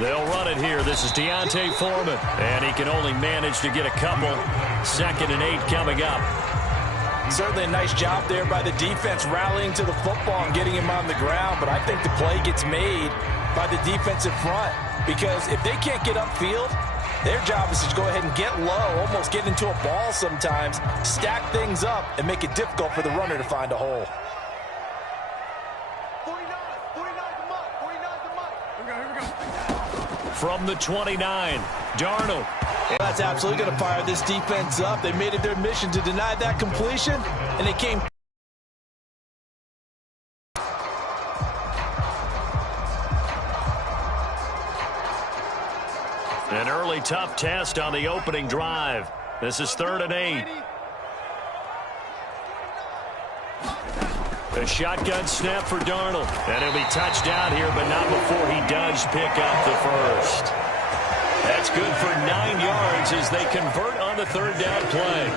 They'll run it here. This is D'Onta Foreman. And he can only manage to get a couple. 2nd and 8 coming up. Certainly a nice job there by the defense rallying to the football and getting him on the ground. But I think the play gets made by the defensive front. Because if they can't get upfield, their job is to go ahead and get low, almost get into a ball sometimes, stack things up, and make it difficult for the runner to find a hole. From the 29, Darnold. That's absolutely going to fire this defense up. They made it their mission to deny that completion, and they came. An early tough test on the opening drive. This is 3rd and 8. A shotgun snap for Darnold. And he'll be touched down here, but not before he does pick up the first. That's good for 9 yards as they convert on the 3rd down play.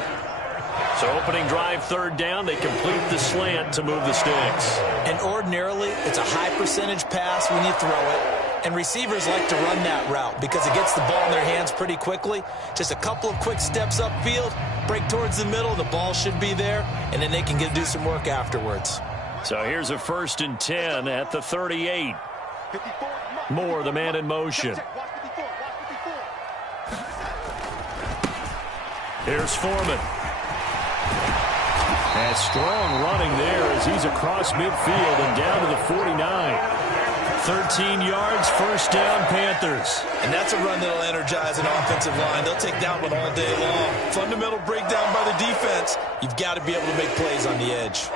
So opening drive, 3rd down, they complete the slant to move the sticks. And ordinarily, it's a high percentage pass when you throw it. And receivers like to run that route because it gets the ball in their hands pretty quickly. Just a couple of quick steps upfield, break towards the middle, the ball should be there, and then they can do some work afterwards. So here's a 1st and 10 at the 38. Moore, the man in motion. Here's Foreman. And strong running there as he's across midfield and down to the 49. 13 yards, 1st down, Panthers. And that's a run that'll energize an offensive line. They'll take that one all day long. Fundamental breakdown by the defense. You've got to be able to make plays on the edge.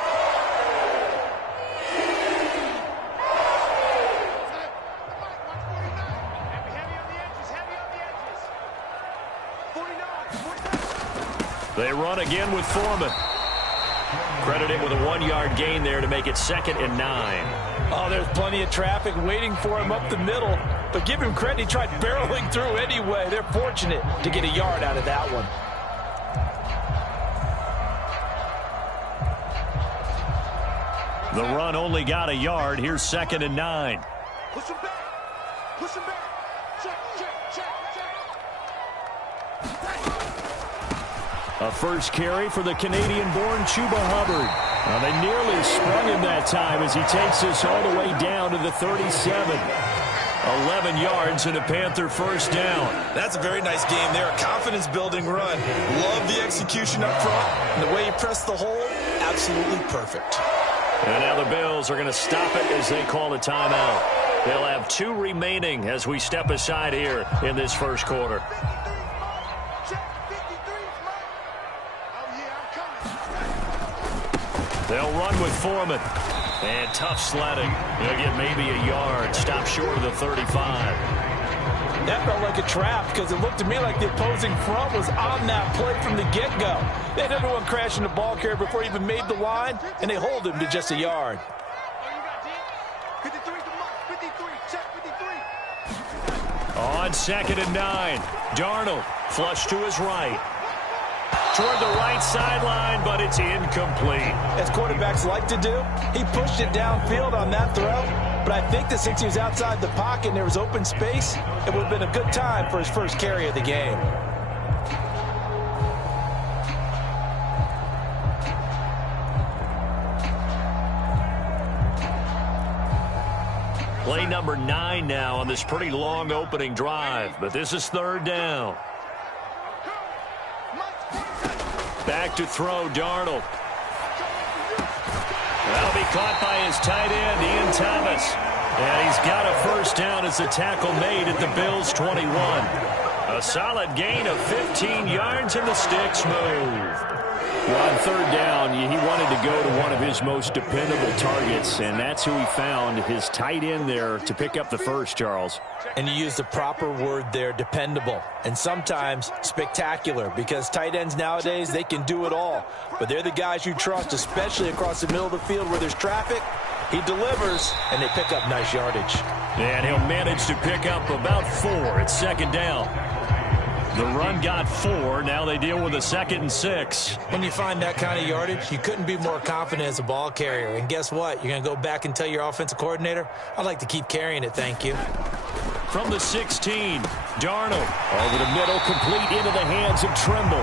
They run again with Foreman. Credited with a 1-yard gain there to make it 2nd and 9. Oh, there's plenty of traffic waiting for him up the middle. But give him credit, he tried barreling through anyway. They're fortunate to get a yard out of that one. The run only got a yard. Here's 2nd and 9. Push him back. Push him back. Check. A first carry for the Canadian-born Chuba Hubbard. Now they nearly sprung him that time as he takes us all the way down to the 37. 11 yards and a Panther 1st down. That's a very nice game there. A confidence-building run. Love the execution up front. And the way he pressed the hole, absolutely perfect. And now the Bills are going to stop it as they call a timeout. They'll have 2 remaining as we step aside here in this first quarter. They'll run with Foreman. And tough sledding. They'll get maybe a yard. Stop short of the 35. That felt like a trap because it looked to me like the opposing front was on that play from the get-go. They had everyone crashing the ball carrier before he even made the line, and they hold him to just a yard. On 2nd and 9. Darnold flush to his right. Toward the right sideline, but it's incomplete. As quarterbacks like to do, he pushed it downfield on that throw. But I think that since he was outside the pocket and there was open space, it would have been a good time for his first carry of the game. Play number 9 now on this pretty long opening drive, but this is 3rd down. Back to throw, Darnold. That'll be caught by his tight end, Ian Thomas. And he's got a 1st down as the tackle made at the Bills' 21. A solid gain of 15 yards and the sticks moved. Well, on 3rd down, he wanted to go to one of his most dependable targets, and that's who he found, his tight end there, to pick up the first, Charles. And you used the proper word there, dependable, and sometimes spectacular, because tight ends nowadays, they can do it all. But they're the guys you trust, especially across the middle of the field where there's traffic. He delivers, and they pick up nice yardage. And he'll manage to pick up about 4 at 2nd down. The run got 4. Now they deal with a 2nd and 6. When you find that kind of yardage, you couldn't be more confident as a ball carrier. And guess what? You're going to go back and tell your offensive coordinator, I'd like to keep carrying it, thank you. from the 16. Darnold over the middle, complete into the hands of Trimble.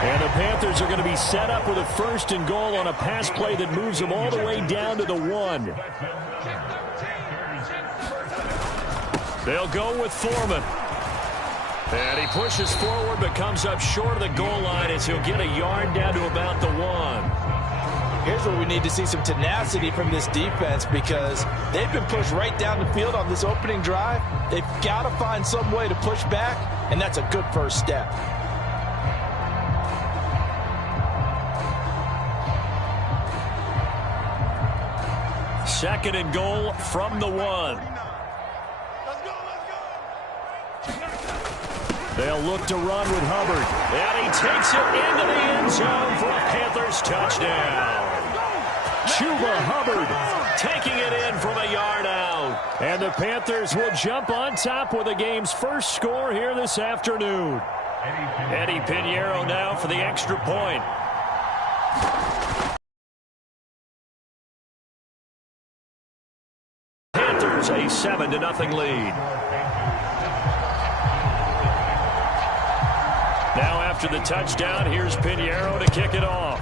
And the Panthers are going to be set up with a 1st and goal on a pass play that moves them all the way down to the 1. They'll go with Foreman. And he pushes forward but comes up short of the goal line as he'll get a yard down to about the 1. Here's where we need to see some tenacity from this defense because they've been pushed right down the field on this opening drive. They've got to find some way to push back, and that's a good first step. Second and goal from the 1. They'll look to run with Hubbard. And he takes it into the end zone for a Panthers touchdown. Chuba Hubbard taking it in from a yard out. And the Panthers will jump on top with the game's first score here this afternoon. Eddie Pinheiro now for the extra point. Panthers a 7-0 lead. Now after the touchdown, here's Pinheiro to kick it off.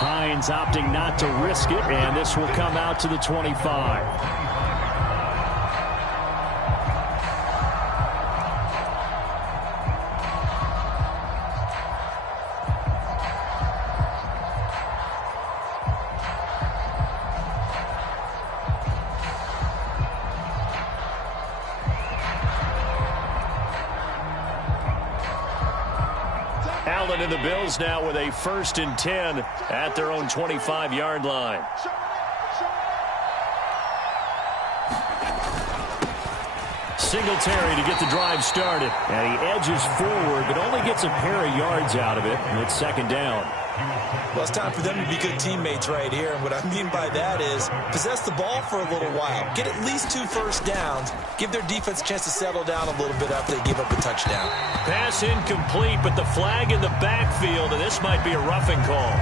Hines opting not to risk it, and this will come out to the 25. Allen and the Bills now with a 1st and 10 at their own 25-yard line. Singletary to get the drive started. And he edges forward, but only gets a pair of yards out of it. And it's 2nd down. Well, it's time for them to be good teammates right here. And what I mean by that is possess the ball for a little while. Get at least 2 first downs. Give their defense a chance to settle down a little bit after they give up a touchdown. Pass incomplete, but the flag in the backfield, and this might be a roughing call.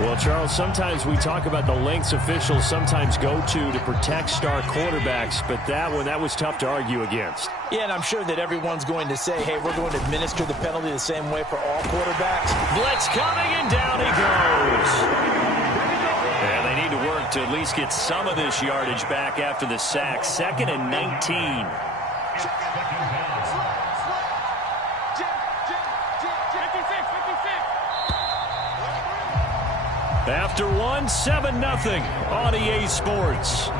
Well, Charles, sometimes we talk about the lengths officials sometimes go to protect star quarterbacks, but that one, that was tough to argue against. Yeah, and I'm sure that everyone's going to say, hey, we're going to administer the penalty the same way for all quarterbacks. Blitz coming, and down he goes. And they need to work to at least get some of this yardage back after the sack. 2nd and 19. After 1, 7-0 on EA Sports.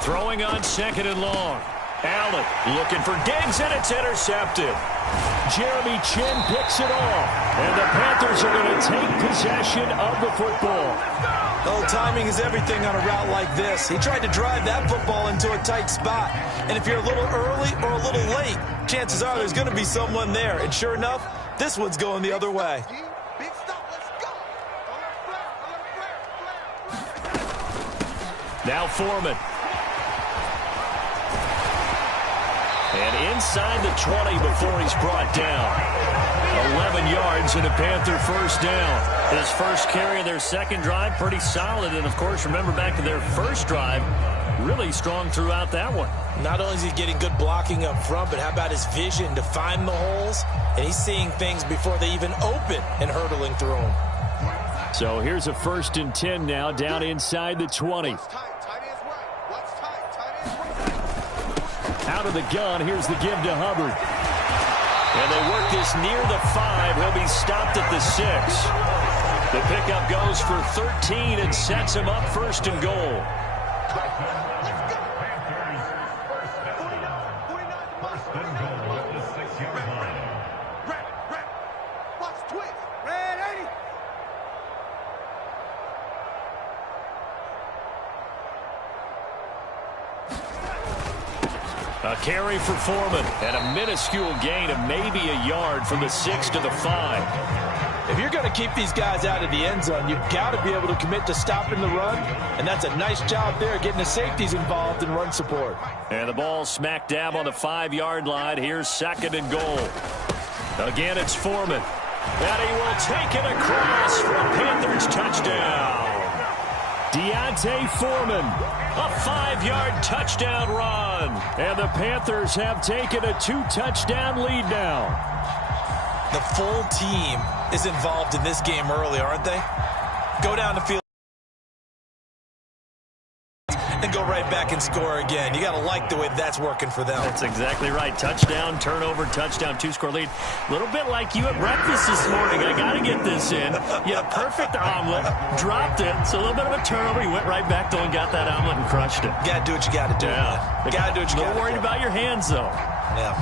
Throwing on 2nd and long. Allen looking for Diggs, and it's intercepted. Jeremy Chinn picks it off, and the Panthers are going to take possession of the football. Oh, timing is everything on a route like this. He tried to drive that football into a tight spot, and if you're a little early or a little late, chances are there's going to be someone there, and sure enough, this one's going the other way. Now Foreman. And inside the 20 before he's brought down. 11 yards and a Panther 1st down. His first carry of their 2nd drive, pretty solid. And, of course, remember back to their 1st drive, really strong throughout that one. Not only is he getting good blocking up front, but how about his vision to find the holes? And he's seeing things before they even open and hurtling through them. So here's a 1st and 10 now down inside the 20. Out of the gun, here's the give to Hubbard. And they work this near the 5. He'll be stopped at the 6. The pickup goes for 13 and sets him up 1st and goal. A carry for Foreman, and a minuscule gain of maybe a yard from the 6 to the 5. If you're going to keep these guys out of the end zone, you've got to be able to commit to stopping the run, and that's a nice job there getting the safeties involved in run support. And the ball smack dab on the 5-yard line. Here's 2nd and goal. Again, it's Foreman. And he will take it across for a Panthers touchdown. D'Onta Foreman, a 5-yard touchdown run. And the Panthers have taken a 2-touchdown lead now. The full team is involved in this game early, aren't they? Go down the field and go right back and score again. You got to like the way that's working for them. That's exactly right. Touchdown, turnover, touchdown, 2-score lead. A little bit like you at breakfast this morning. I got to get this in. You had a perfect omelet, dropped it. So a little bit of a turnover. You went right back though and got that omelet and crushed it. Got to do what you got to do. Yeah. Got to do what you got to do. A little worried about your hands though. Yeah.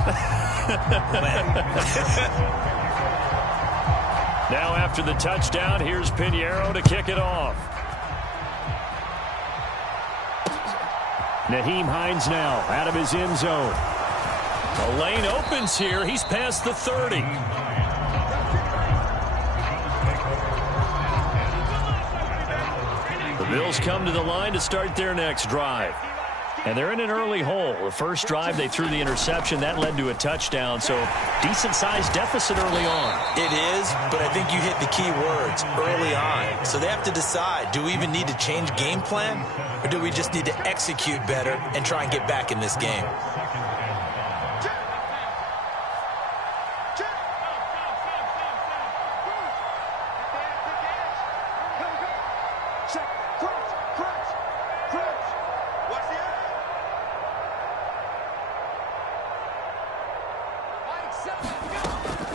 Now after the touchdown, here's Pinheiro to kick it off. Nyheim Hines now out of his end zone. The lane opens here. He's past the 30. The Bills come to the line to start their next drive. And they're in an early hole. The first drive, they threw the interception. That led to a touchdown. So decent-sized deficit early on. It is, but I think you hit the key words, early on. So they have to decide, do we even need to change game plan? Or do we just need to execute better and try and get back in this game?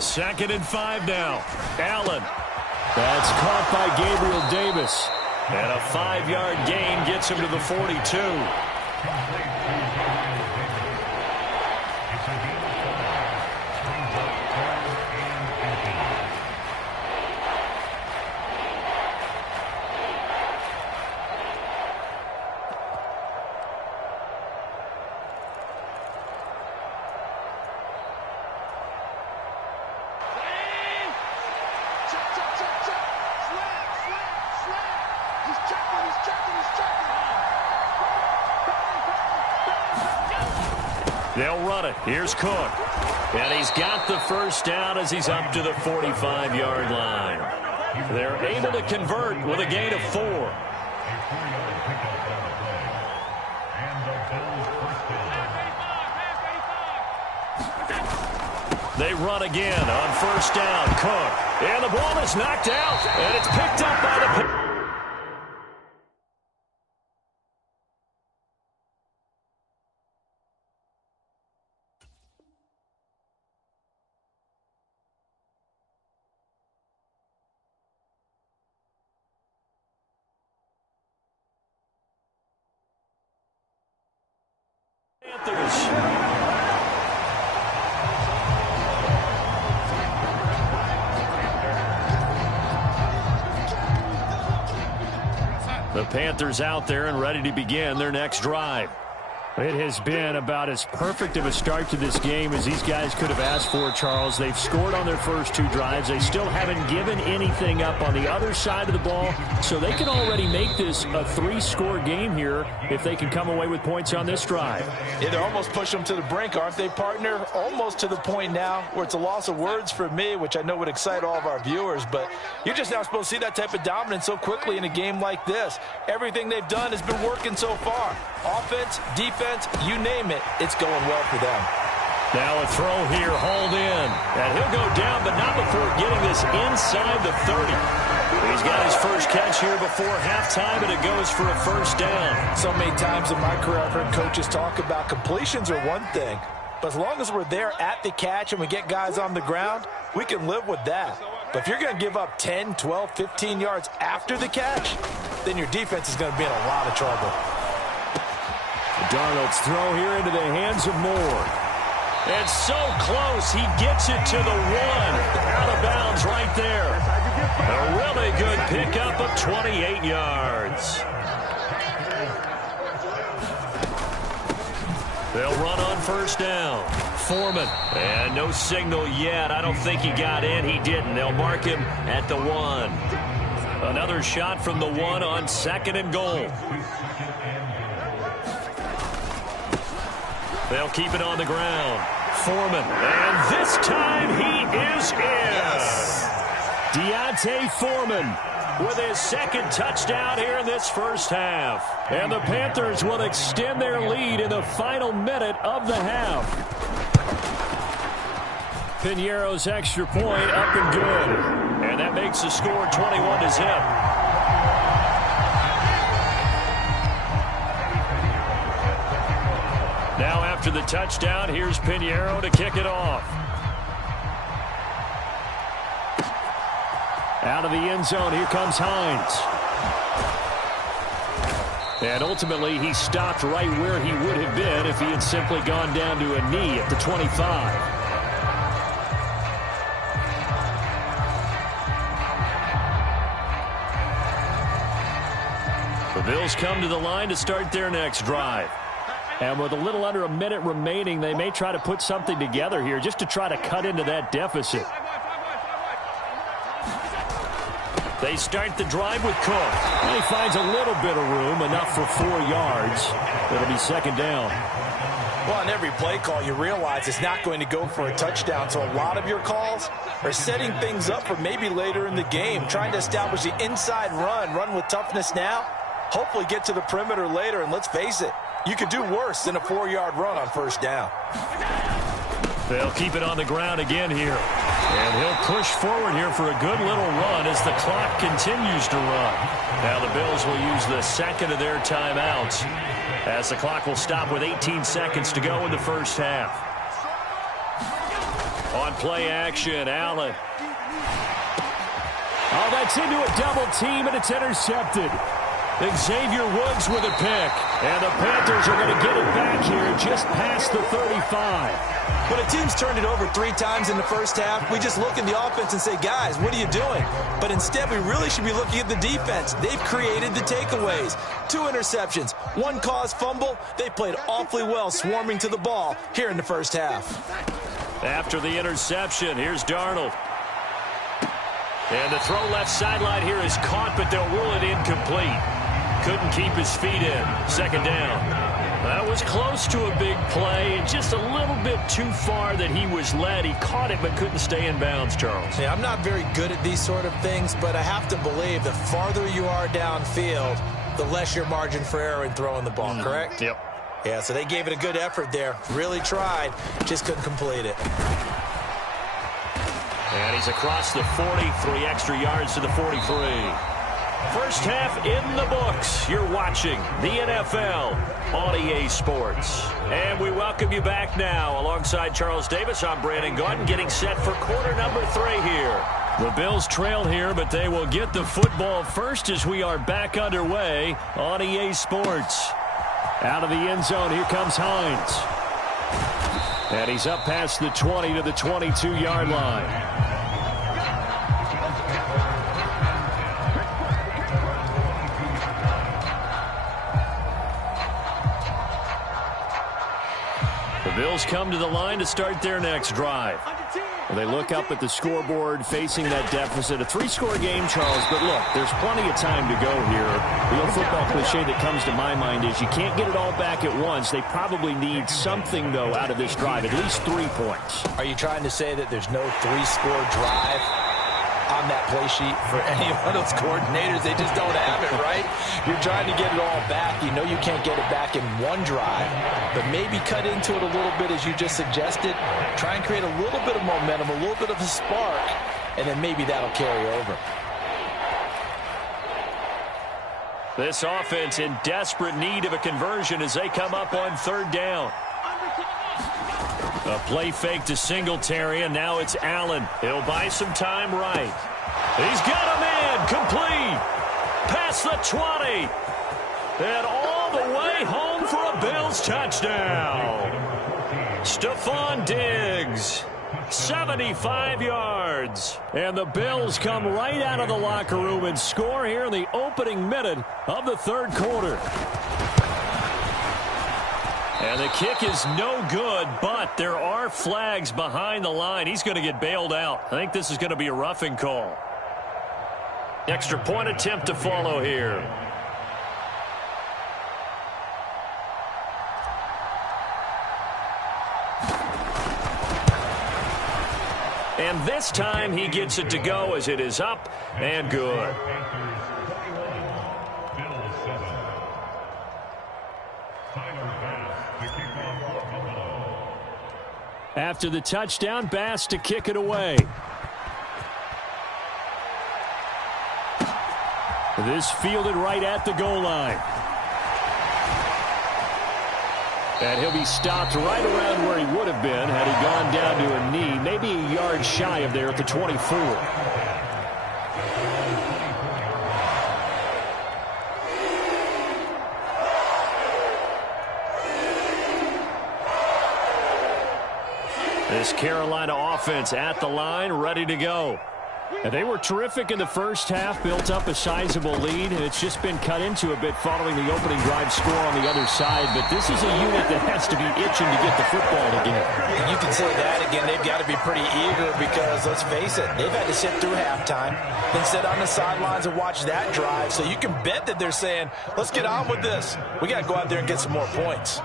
Second and 5 now. Allen. That's caught by Gabriel Davis. And a 5-yard gain gets him to the 42. They'll run it. Here's Cook. And he's got the first down as he's up to the 45-yard line. They're able to convert with a gain of 4. They run again on first down. Cook. And the ball is knocked out. And it's picked up by the... The Panthers out there and ready to begin their next drive. It has been about as perfect of a start to this game as these guys could have asked for, Charles. They've scored on their first 2 drives. They still haven't given anything up on the other side of the ball, so they can already make this a 3-score game here if they can come away with points on this drive. Yeah, they're almost pushing them to the brink, aren't they, partner? Almost to the point now where it's a loss of words for me, which I know would excite all of our viewers, but you're just not supposed to see that type of dominance so quickly in a game like this. Everything they've done has been working so far. Offense, defense, you name it, it's going well for them. Now a throw here, hauled in. And he'll go down, but not before getting this inside the 30. He's got his first catch here before halftime, and it goes for a first down. So many times in my career I've heard coaches talk about completions are one thing, but as long as we're there at the catch and we get guys on the ground, we can live with that. But if you're going to give up 10, 12, 15 yards after the catch, then your defense is going to be in a lot of trouble. Darnold's throw here into the hands of Moore. And so close, he gets it to the 1. Out of bounds right there. A really good pickup of 28 yards. They'll run on first down. Foreman. And no signal yet. I don't think he got in. He didn't. They'll mark him at the 1. Another shot from the 1 on 2nd and goal. They'll keep it on the ground. Foreman. And this time he is in. Yes. D'Onta Foreman with his 2nd touchdown here in this first half. And the Panthers will extend their lead in the final minute of the half. Piñeiro's extra point up and good. And that makes the score 21-0. Now after the touchdown, here's Piñeiro to kick it off. Out of the end zone, here comes Hines. And ultimately, he stopped right where he would have been if he had simply gone down to a knee at the 25. The Bills come to the line to start their next drive. And with a little under a minute remaining, they may try to put something together here just to try to cut into that deficit. They start the drive with Cook. And he finds a little bit of room, enough for 4 yards. It'll be 2nd down. Well, on every play call, you realize it's not going to go for a touchdown. So a lot of your calls are setting things up for maybe later in the game, trying to establish the inside run with toughness now, hopefully get to the perimeter later. And let's face it, you could do worse than a 4-yard run on first down. They'll keep it on the ground again here. And he'll push forward here for a good little run as the clock continues to run. Now the Bills will use the 2nd of their timeouts as the clock will stop with 18 seconds to go in the first half. On play action, Allen. Oh, that's into a double team, and it's intercepted. Xavier Woods with a pick. And the Panthers are going to get it back here just past the 35. When a team's turned it over 3 times in the first half, we just look at the offense and say, guys, what are you doing? But instead, we really should be looking at the defense. They've created the takeaways. 2 interceptions, 1 caused fumble. They played awfully well swarming to the ball here in the first half. After the interception, here's Darnold. And the throw left sideline here is caught, but they'll rule it incomplete. Couldn't keep his feet in. 2nd down. That was close to a big play. Just a little bit too far that he was led. He caught it but couldn't stay in bounds, Charles. Yeah, I'm not very good at these sort of things, but I have to believe the farther you are downfield, the less your margin for error in throwing the ball, correct? Yep. Yeah, so they gave it a good effort there. Really tried, just couldn't complete it. And he's across the 40, 3 extra yards to the 43. First half in the books. You're watching the NFL on EA Sports. And we welcome you back now. Alongside Charles Davis, I'm Brandon Gaudin, getting set for quarter number 3 here. The Bills trail here, but they will get the football first as we are back underway on EA Sports. Out of the end zone, here comes Hines. And he's up past the 20 to the 22-yard line. The Bills come to the line to start their next drive. They look up at the scoreboard facing that deficit. A 3-score game, Charles, but look, there's plenty of time to go here. The old football cliche that comes to my mind is you can't get it all back at once. They probably need something, though, out of this drive, at least 3 points. Are you trying to say that there's no 3-score drive on that play sheet for any one of those coordinators? They just don't have it, right? You're trying to get it all back. You know you can't get it back in one drive, but maybe cut into it a little bit as you just suggested. Try and create a little bit of momentum, a little bit of a spark, and then maybe that'll carry over. This offense in desperate need of a conversion as they come up on 3rd down. A play fake to Singletary, and now it's Allen. He'll buy some time right. He's got a man complete. Past the 20. And all the way home for a Bills touchdown. Stephon Diggs, 75 yards. And the Bills come right out of the locker room and score here in the opening minute of the 3rd quarter. And the kick is no good, but there are flags behind the line. He's going to get bailed out. I think this is going to be a roughing call. Extra point attempt to follow here. And this time he gets it to go as it is up and good. After the touchdown, Bass to kick it away. This fielded right at the goal line. And he'll be stopped right around where he would have been had he gone down to a knee, maybe a yard shy of there at the 24. This Carolina offense at the line, ready to go. And they were terrific in the first half, built up a sizable lead, and it's just been cut into a bit following the opening drive score on the other side. But this is a unit that has to be itching to get the football again. You can say that again. They've got to be pretty eager because, let's face it, they've had to sit through halftime, then sit on the sidelines and watch that drive. So you can bet that they're saying, let's get on with this. We got to go out there and get some more points.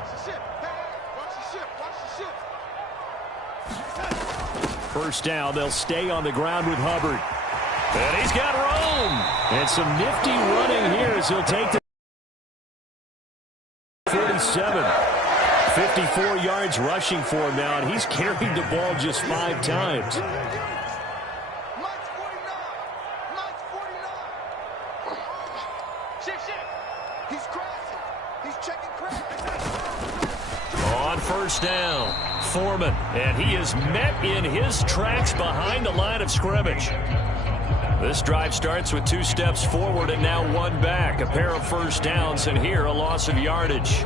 First down, they'll stay on the ground with Hubbard. And he's got room. And some nifty running here as he'll take the 47. 54 yards rushing for him now, and he's carried the ball just 5 times. On first down, Foreman, and he is met in his tracks behind the line of scrimmage. This drive starts with 2 steps forward and now 1 back. A pair of first downs, and here a loss of yardage.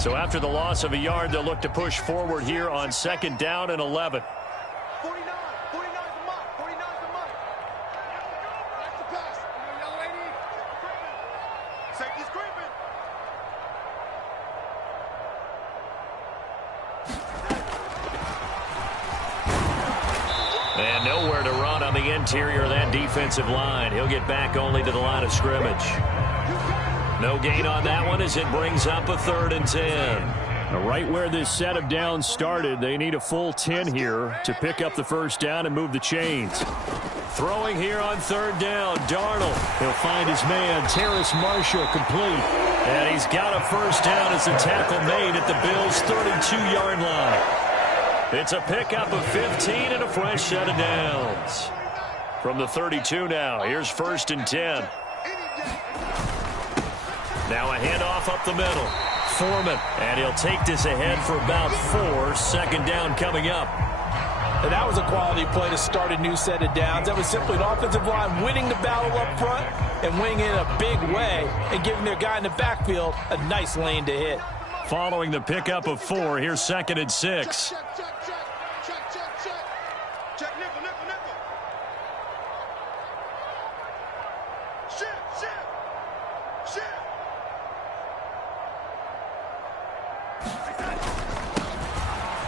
So after the loss of a yard, they'll look to push forward here on 2nd down and 11. 49 is the mark. 49 is the mark. That's the pass. Young lady. Safety's creeping. And nowhere to run on the interior of that defensive line. He'll get back only to the line of scrimmage. No gain on that one as it brings up a 3rd and 10. Now, right where this set of downs started, they need a full 10 here to pick up the first down and move the chains. Throwing here on 3rd down, Darnold. He'll find his man, Terrace Marshall, complete. And he's got a first down as the tackle made at the Bills' 32-yard line. It's a pickup of 15 and a fresh set of downs. From the 32 now, here's 1st and 10. Now a handoff up the middle. Foreman, and he'll take this ahead for about 4. 2nd down coming up. And that was a quality play to start a new set of downs. That was simply an offensive line winning the battle up front and winning it in a big way and giving their guy in the backfield a nice lane to hit. Following the pickup of 4, here's 2nd and 6. Check, nickel. Shit.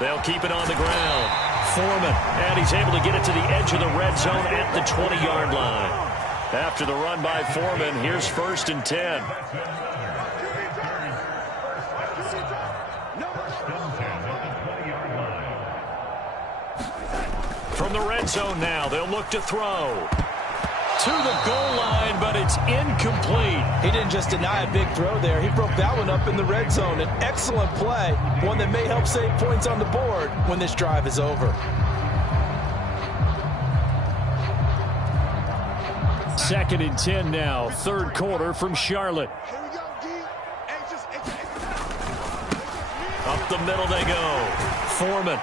They'll keep it on the ground. Foreman, and he's able to get it to the edge of the red zone at the 20-yard line. After the run by Foreman, here's 1st and 10. From the red zone now, they'll look to throw. To the goal line, but it's incomplete. He didn't just deny a big throw there. He broke that one up in the red zone. An excellent play, one that may help save points on the board when this drive is over. 2nd and 10 now, 3rd quarter from Charlotte. Up the middle they go. Foreman.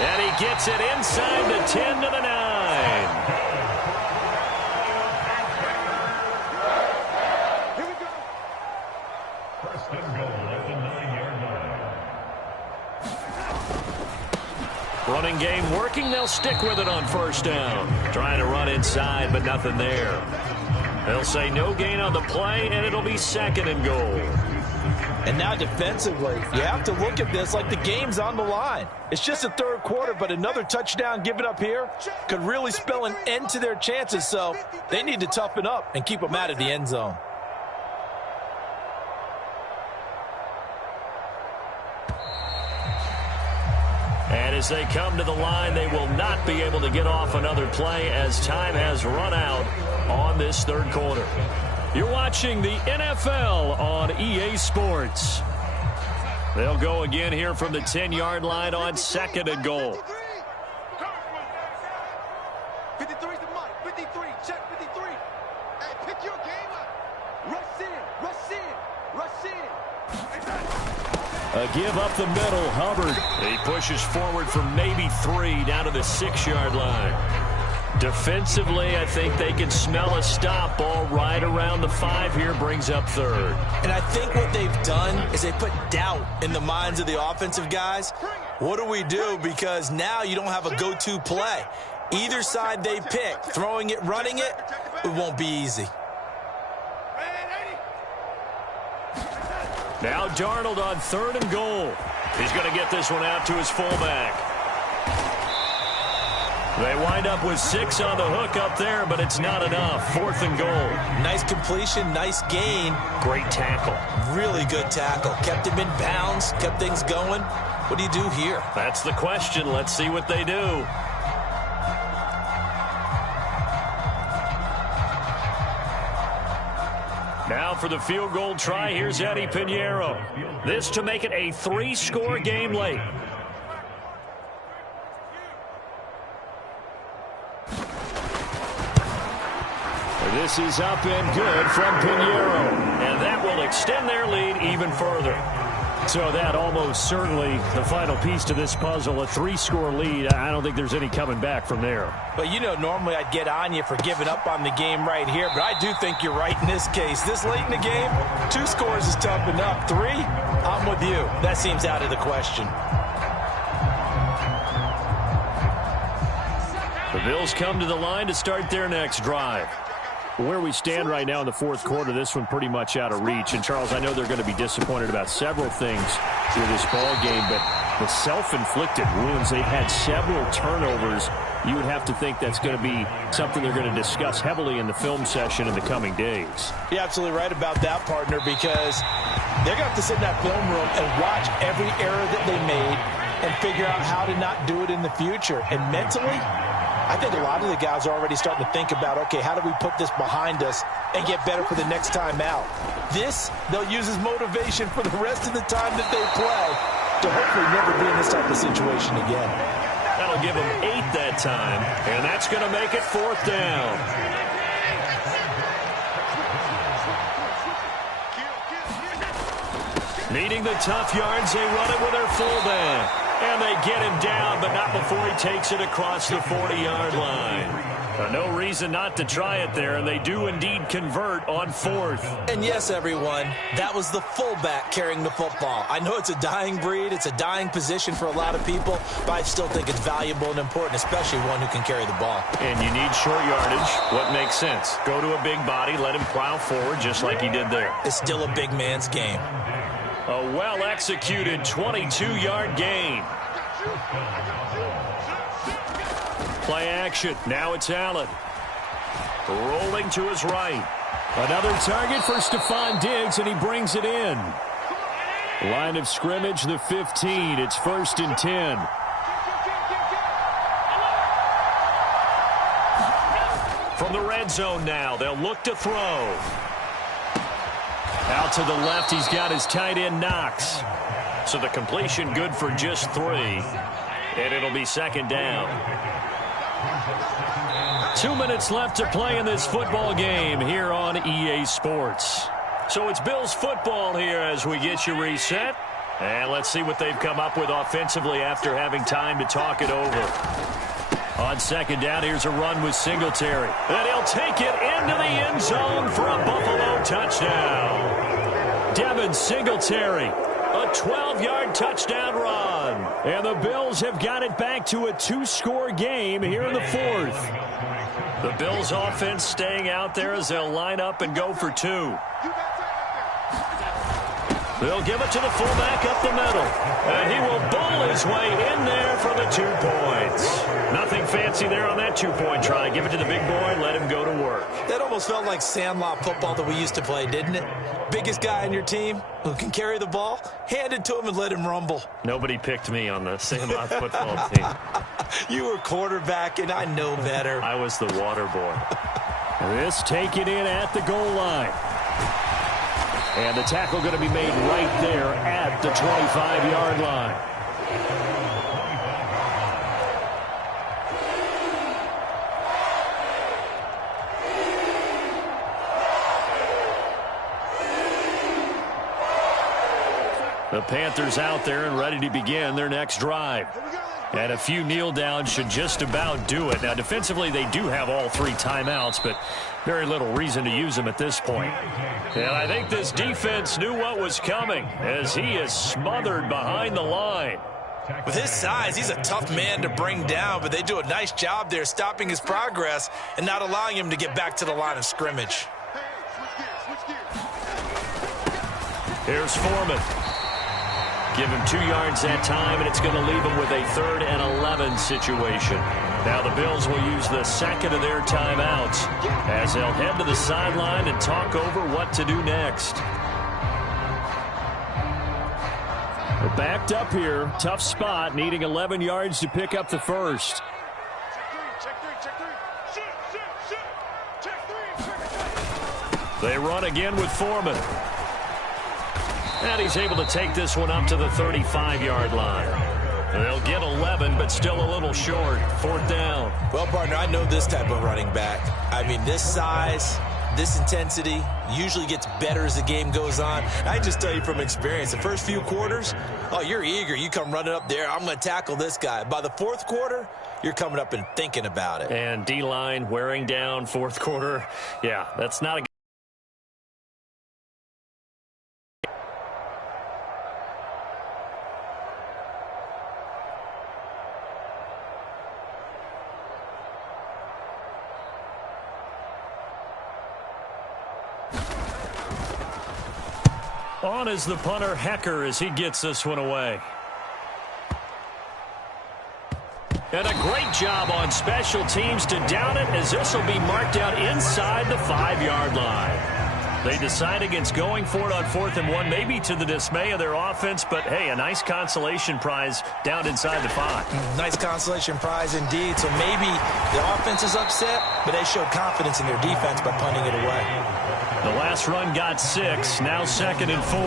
And he gets it inside the 10 to the 9. Running game working. They'll stick with it on 1st down. Trying to run inside, but nothing there. They'll say no gain on the play, and it'll be 2nd and goal. And now defensively, you have to look at this like the game's on the line. It's just the 3rd quarter, but another touchdown given up here could really spell an end to their chances, so they need to toughen up and keep them out of the end zone. And as they come to the line, they will not be able to get off another play as time has run out on this 3rd quarter. You're watching the NFL on EA Sports. They'll go again here from the 10-yard line on 2nd and goal. 53's the mark. 53. Check 53. Hey, pick your game up. Rush in. Rush in. Rush in. A give up the middle. Hubbard. He pushes forward for maybe 3 down to the 6-yard line. Defensively, I think they can smell a stop. Ball right around the 5 here, brings up 3rd. And I think what they've done is they put doubt in the minds of the offensive guys. What do we do? Because now you don't have a go-to play. Either side they pick, throwing it, running it, it won't be easy. Now Darnold on 3rd and goal. He's going to get this one out to his fullback. They wind up with 6 on the hook up there, but it's not enough. 4th and goal. Nice completion, nice gain. Great tackle. Really good tackle. Kept him in bounds, kept things going. What do you do here? That's the question. Let's see what they do. Now for the field goal try, here's Eddie Pinheiro. This to make it a 3-score game late. This is up and good from Pinheiro. And that will extend their lead even further. So that almost certainly the final piece to this puzzle, a 3-score lead. I don't think there's any coming back from there. But, you know, normally I'd get on you for giving up on the game right here, but I do think you're right in this case. This late in the game, 2 scores is tough enough. 3, I'm with you. That seems out of the question. The Bills come to the line to start their next drive. Where we stand right now in the 4th quarter, this one pretty much out of reach. And, Charles, I know they're going to be disappointed about several things through this ball game, but the self-inflicted wounds, they've had several turnovers. You would have to think that's going to be something they're going to discuss heavily in the film session in the coming days. You're absolutely right about that, partner, because they're going to have to sit in that film room and watch every error that they made and figure out how to not do it in the future. And mentally, I think a lot of the guys are already starting to think about, okay, how do we put this behind us and get better for the next time out? This, they'll use as motivation for the rest of the time that they play to hopefully never be in this type of situation again. That'll give them 8 that time, and that's going to make it 4th down. Needing the tough yards, they run it with their fullback. And they get him down, but not before he takes it across the 40-yard line. No reason not to try it there, and they do indeed convert on 4th. And yes, everyone, that was the fullback carrying the football. I know it's a dying breed, it's a dying position for a lot of people, but I still think it's valuable and important, especially one who can carry the ball. And you need short yardage. What makes sense? Go to a big body, let him plow forward just like he did there. It's still a big man's game. A well-executed 22-yard gain. Play action. Now it's Allen. Rolling to his right. Another target for Stephon Diggs, and he brings it in. Line of scrimmage, the 15. It's 1st and 10. From the red zone now, they'll look to throw. Out to the left, he's got his tight end, Knox. So the completion good for just 3. And it'll be 2nd down. 2 minutes left to play in this football game here on EA Sports. So it's Bills football here as we get you reset. And let's see what they've come up with offensively after having time to talk it over. On 2nd down, here's a run with Singletary. And he'll take it into the end zone for a Buffalo touchdown. Devin Singletary, a 12-yard touchdown run. And the Bills have got it back to a 2-score game here in the 4th. The Bills offense staying out there as they'll line up and go for 2. They'll give it to the fullback up the middle. And he will bowl his way in there for the 2 points. Nothing fancy there on that 2-point try. Give it to the big boy, let him go to work. That almost felt like Sandlot football that we used to play, didn't it? Biggest guy on your team who can carry the ball, hand it to him and let him rumble. Nobody picked me on the Sandlot football team. You were quarterback, and I know better. I was the water boy. This taken in at the goal line. And the tackle going to be made right there at the 25-yard line. The Panthers out there and ready to begin their next drive. And a few kneel downs should just about do it. Now, defensively, they do have all 3 timeouts, but very little reason to use them at this point. And I think this defense knew what was coming as he is smothered behind the line. With his size, he's a tough man to bring down, but they do a nice job there stopping his progress and not allowing him to get back to the line of scrimmage. Here's Foreman. Give him 2 yards that time, and it's going to leave him with a 3rd and 11 situation. Now the Bills will use the second of their timeouts as they'll head to the sideline and talk over what to do next. We're backed up here. Tough spot, needing 11 yards to pick up the first. They run again with Foreman. And he's able to take this one up to the 35-yard line. They'll get 11, but still a little short. 4th down. Well, partner, I know this type of running back. I mean, this size, this intensity usually gets better as the game goes on. I just tell you from experience, the first few quarters, oh, you're eager. You come running up there. I'm going to tackle this guy. By the 4th quarter, you're coming up and thinking about it. And D-line wearing down 4th quarter. Yeah, that's not a on is the punter, Hecker, as he gets this one away. And a great job on special teams to down it, as this will be marked out inside the 5-yard line. They decide against going for it on 4th and 1, maybe to the dismay of their offense, but hey, a nice consolation prize down inside the 5. Nice consolation prize indeed. So maybe the offense is upset, but they showed confidence in their defense by punting it away. The last run got 6, now 2nd and 4.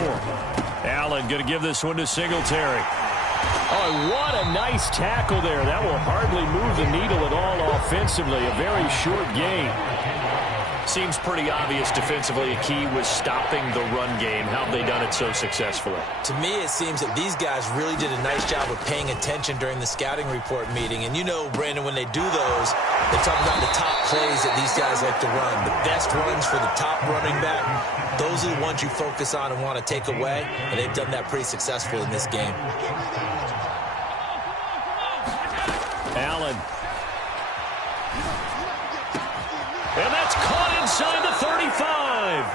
Allen going to give this one to Singletary. Oh, what a nice tackle there. That will hardly move the needle at all offensively. A very short game. Seems pretty obvious defensively a key was stopping the run game. How have they done it so successfully? To me, it seems that these guys really did a nice job of paying attention during the scouting report meeting. And you know, Brandon, when they do those, they talk about the top plays that these guys like to run. The best runs for the top running back. Those are the ones you focus on and want to take away. And they've done that pretty successfully in this game. Allen. And that's caught inside the 35.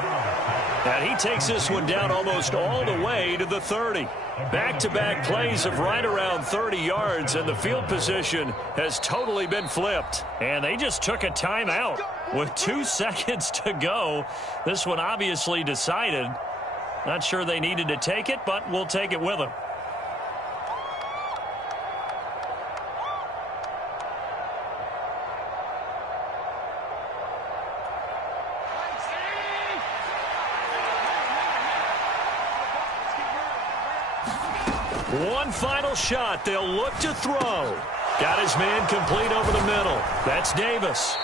And he takes this one down almost all the way to the 30. Back-to-back plays of right around 30 yards, and the field position has totally been flipped. And they just took a timeout with 2 seconds to go. This one obviously decided. Not sure they needed to take it, but we'll take it with them. One final shot. They'll look to throw. Got his man complete over the middle. That's Davis.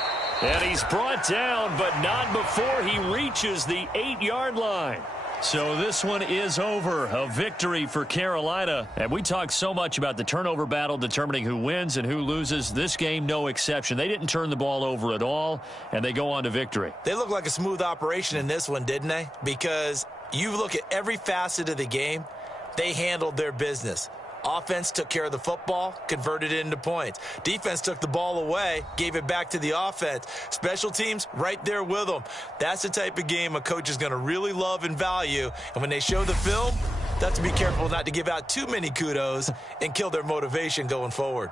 And he's brought down, but not before he reaches the 8-yard line. So this one is over. A victory for Carolina. And we talked so much about the turnover battle determining who wins and who loses. This game, no exception. They didn't turn the ball over at all, and they go on to victory. They look like a smooth operation in this one, didn't they? Because you look at every facet of the game, they handled their business. Offense took care of the football, converted it into points. Defense took the ball away, gave it back to the offense. Special teams, right there with them. That's the type of game a coach is going to really love and value. And when they show the film, they have to be careful not to give out too many kudos and kill their motivation going forward.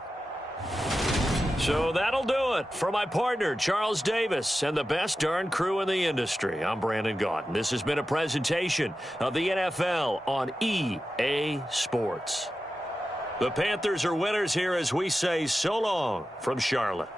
So that'll do it for my partner, Charles Davis, and the best darn crew in the industry. I'm Brandon Gaudin. This has been a presentation of the NFL on EA Sports. The Panthers are winners here as we say so long from Charlotte.